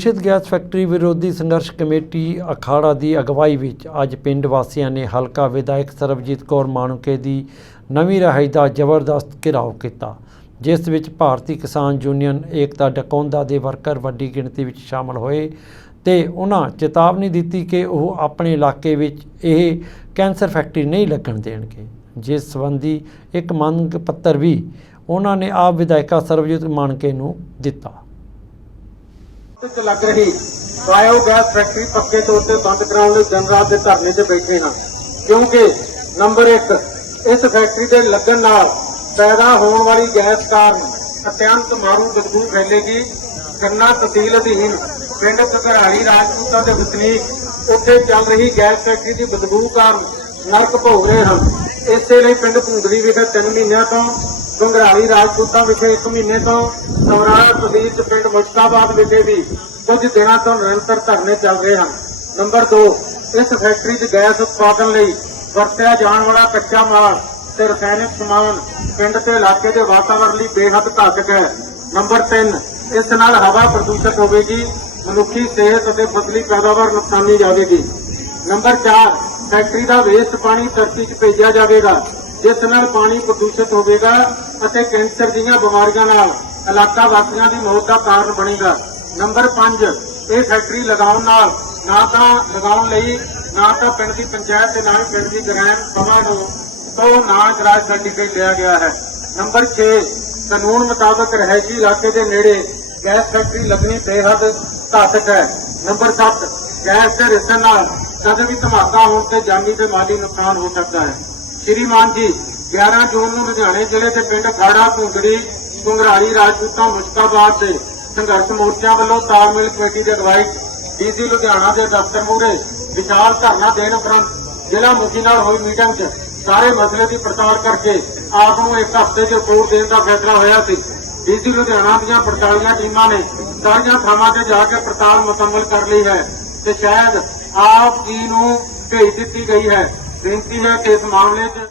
ਦੂਸ਼ਿਤ gas factory ਵਿਰੋਧੀ ਸੰਘਰਸ਼ ਕਮੇਟੀ ਅਖਾੜਾ ਦੀ ਅਗਵਾਈ ਵਿੱਚ ਅੱਜ ਪਿੰਡ ਵਾਸੀਆਂ ਨੇ ਹਲਕਾ ਵਿਧਾਇਕ ਸਰਬਜੀਤ ਕੌਰ ਮਾਣੂਕੇ ਦੀ ਨਵੀਂ ਰਿਹਾਇਸ਼ ਦਾ ਜ਼ਬਰਦਸਤ ਘਿਰਾਓ ਕੀਤਾ, ਜਿਸ ਵਿੱਚ ਭਾਰਤੀ ਕਿਸਾਨ ਯੂਨੀਅਨ, ਏਕਤਾ ਡਕੌਂਦਾ ਦੇ ਵਰਕਰ ਵੱਡੀ ਗਿਣਤੀ ਵਿੱਚ ਸ਼ਾਮਲ ਹੋਏ ਤੇ ਉਹਨਾਂ ਚੇਤਾਵਨੀ ਦਿੱਤੀ ਕਿ ਉਹ ਆਪਣੇ ਇਲਾਕੇ ਵਿੱਚ ਇਹ ਕੈਂਸਰ ਫੈਕਟਰੀ ਨਹੀਂ ਲੱਗਣ ਦੇਣਗੇ। ਜਿਸ ਸੰਬੰਧੀ ਇੱਕ ਮੰਗ ਪੱਤਰ ਵੀ ਉਹਨਾਂ ਨੇ ਆਪ ਵਿਧਾਇਕਾ ਸਰਬਜੀਤ ਮਾਣਕੇ ਨੂੰ ਦਿੱਤਾ। ਵਿੱਚ ਲੱਗ ਰਹੀ। ਬਾਇਓਗੈਸ ਫੈਕਟਰੀ ਪੱਕੇ ਤੌਰ ਤੇ ਬੰਦ ਕਰਾਉਣ ਲਈ ਦਿਨ ਰਾਤ ਦੇ ਧਰਨੇ ਤੇ ਬੈਠੇ ਹਾਂ। ਕਿਉਂਕਿ ਨੰਬਰ 1 ਇਸ ਫੈਕਟਰੀ ਦੇ ਲੱਗਣ ਨਾਲ ਪੈਦਾ ਹੋਣ ਵਾਲੀ ਗੈਸ ਕਾਰਨ ਅਤਿਅੰਤ ਮਾਰੂ ਬਦਬੂ ਫੈਲੇਗੀ। ਗੰਨਾ ਤਹਿਸੀਲ ਅਧੀਨ ਪਿੰਡ ਘਗਰਾਲੀ ਰਾਜਪੂਤਾਂ ਦੇ ਵਸਨੀਕ ਉੱਥੇ ਚੱਲ ਰਹੀ ਗੈਸ ਫੈਕਟਰੀ ਦੀ ਬਦਬੂ ਕਾਰਨ ਨਰਕ ਭੋਗ ਰਹੇ ਹਨ। ਇਸੇ ਲਈ ਪਿੰਡ ਭੁੰਦੜੀ ਵਿਖੇ 3 ਮਹੀਨਿਆਂ ਤੋਂ ਘੰਗਰਾਲੀ ਰਾਜਪੂਤਾਂ ਵਿਖੇ 1 ਮਹੀਨੇ ਤੋਂ ਸਵਰਾਜ ਪ੍ਰਦੀਪ ਚ ਪਿੰਡ ਮੁਸ਼ਤਾਬਾਦ ਵਿਖੇ ਵੀ ਕੁਝ ਦਿਨਾਂ ਤੋਂ ਨਿਰੰਤਰ ਧਰਨੇ ਚੱਲ ਰਹੇ ਹਨ। ਨੰਬਰ 2 ਇਸ ਫੈਕਟਰੀ 'ਚ ਗੈਸ ਉਤਪਾਦਨ ਲਈ ਵਰਤਿਆ ਜਾਣ ਵਾਲਾ ਕੱਚਾ ਮਾਲ ਤੇ ਰਸਾਇਣਿਕ ਸਮਾਨ ਪਿੰਡ ਤੇ ਇਲਾਕੇ ਦੇ ਵਾਤਾਵਰਣ ਲਈ ਬੇਹੱਦ ਘਾਤਕ ਹੈ। ਨੰਬਰ 3 ਇਸ ਨਾਲ ਹਵਾ ਪ੍ਰਦੂਸ਼ਿਤ ਹੋਵੇਗੀ, ਮਨੁੱਖੀ ਸਿਹਤ ਅਤੇ ਫਸਲੀ ਪੈਦਾਵਾਰ ਨੁਕਸਾਨੀ ਜਾਵੇਗੀ। ਨੰਬਰ 4 ਫੈਕਟਰੀ ਦਾ ਵੇਸਟ ਪਾਣੀ ਧਰਤੀ 'ਚ ਭੇਜਿਆ ਜਾਵੇਗਾ। ਜਿਸ ਨਾਲ ਪਾਣੀ ਪ੍ਰਦੂਸ਼ਿਤ ਹੋਵੇਗਾ ਅਤੇ ਕੈਂਸਰ ਦੀਆਂ ਬਿਮਾਰੀਆਂ ਨਾਲ ਇਲਾਕਾ ਵਾਸੀਆਂ ਦੀ ਮੌਤ ਦਾ ਕਾਰਨ ਬਣੇਗਾ। ਨੰਬਰ 5 ਇਹ ਫੈਕਟਰੀ ਲਗਾਉਣ ਨਾਲ ਨਾ ਤਾਂ ਲਗਾਉਣ ਲਈ, ਨਾ ਤਾਂ ਪਿੰਡ ਦੀ ਪੰਚਾਇਤ ਤੇ ਨਾ ਹੀ ਪਿੰਡ ਦੀ ਗ੍ਰਾਮ ਸਭਾ ਨੂੰ ਤੋਂ ਨਾ ਗਰਾਜ ਸਰਟੀਫਿਕੇਟ ਲਿਆ ਗਿਆ ਹੈ। ਨੰਬਰ 6 ਕਾਨੂੰਨ ਮੁਤਾਬਕ ਰਹਿਸ਼ੀ ਇਲਾਕੇ ਦੇ ਨੇੜੇ ਗੈਸ ਫੈਕਟਰੀ ਲੱਗਣੀ ਬੇਹੱਦ ਘਾਤਕ ਹੈ। ਨੰਬਰ 7 ਗੈਸ ਦੇ ਰਿਸਣ ਨਾਲ ਕਦੇ ਵੀ ਧਮਾਕਾ ਹੋਣ ਤੇ ਜਾਨੀ ਤੇ ਮਾਲੀ ਨੁਕਸਾਨ ਹੋ ਸਕਦਾ ਹੈ। ਸ਼੍ਰੀਮਾਨ ਜੀ 11 ਜੂਨ ਨੂੰ ਲੁਧਿਆਣੇ ਜ਼ਿਲ੍ਹੇ ਦੇ ਪਿੰਡ ਖਾੜਾ ਭੁੰਦੜੀ ਘੁੰਗਰਾਲੀ ਰਾਜਪੂਤਾਂ ਮੁਸ਼ਕਾਬਾਦ ਦੇ ਸੰਘਰਸ਼ ਮੋਰਚਾ ਵੱਲੋਂ ਤਾਲਮੇਲ ਕਮੇਟੀ ਦੇ ਅਗਵਾਈ ਡੀਸੀ ਲੁਧਿਆਣਾ ਦੇ ਦਫ਼ਤਰ ਮੂਹਰੇ ਵਿਸ਼ਾਲ ਧਰਨਾ ਦੇਣ ਉਪਰੰਤ ਜ਼ਿਲ੍ਹਾ ਮੁਖੀ ਨਾਲ ਹੋਈ ਮੀਟਿੰਗ 'ਚ ਸਾਰੇ ਮਸਲੇ ਦੀ ਪੜਤਾਲ ਕਰਕੇ ਆਪ ਨੂੰ ਇੱਕ ਹਫ਼ਤੇ ਦੇ ਰਿਪੋਰਟ ਦੇਣ ਦਾ ਫੈਸਲਾ ਹੋਇਆ ਸੀ। ਡੀਸੀ ਲੁਧਿਆਣਾ ਦੀਆਂ ਪੜਤਾਲੀਆਂ ਟੀਮਾਂ ਨੇ ਸਾਰੀਆਂ ਥਾਵਾਂ ਤੇ ਜਾ ਕੇ ਪੜਤਾਲ ਮੁਕੰਮਲ ਕਰ ਲਈ ਹੈ ਤੇ ਸ਼ਾਇਦ ਆਪ ਜੀ ਨੂੰ ਭੇਜ ਦਿੱਤੀ ਗਈ ਹੈ। ਬੇਨਤੀ ਹੈ ਕਿ ਇਸ ਮਾਮਲੇ 'ਚ